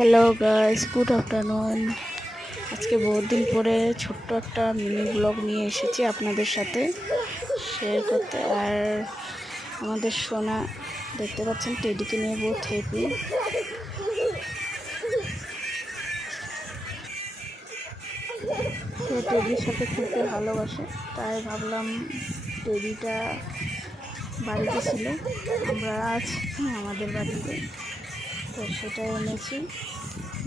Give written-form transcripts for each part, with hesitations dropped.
Hello guys, good afternoon. আজকে বহুত দিন পরে ছোট্ট একটা মিনি ব্লগ নিয়ে এসেছি আপনাদের সাথে শেয়ার করতে। আর আমাদের সোনা দেখতে পাচ্ছেন, টেডিকে নিয়ে বহুত হ্যাপি। সে টেডির সাথে খেলতে ভালোবাসে, তাই ভাবলাম টেডিটা বাড়িতে ছিল, আমরা আজ আমাদের বাড়িতে, তো সেটা এনেছি।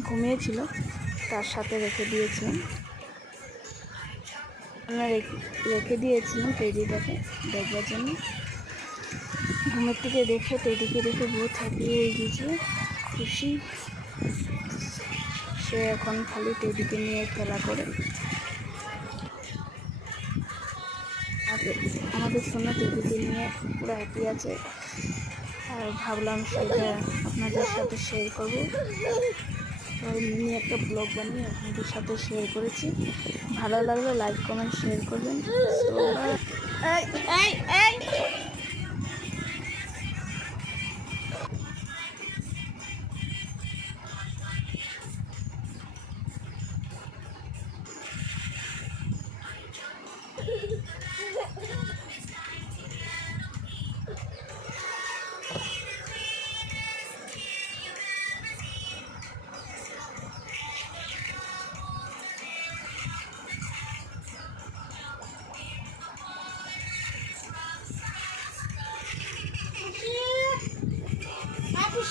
ঘুমিয়েছিল, তার সাথে রেখে দিয়েছিলাম। আমরা রেখে দিয়েছিলাম টেডিটাকে দেখবার জন্য। ঘুমের থেকে দেখে টেডিকে দেখে বহুত হ্যাপি হয়ে গিয়েছে, খুশি। সে এখন খালি টেডিকে নিয়ে খেলা করে। আমাদের সোনা টেডিকে নিয়ে পুরো হ্যাপি আছে, আর ভাবলাম সেটা আপনাদের সাথে শেয়ার করবো। মিনি একটা ব্লগ বানিয়ে আপনাদের সাথে শেয়ার করেছি। ভালো লাগলে লাইক কমেন্ট শেয়ার করবেন।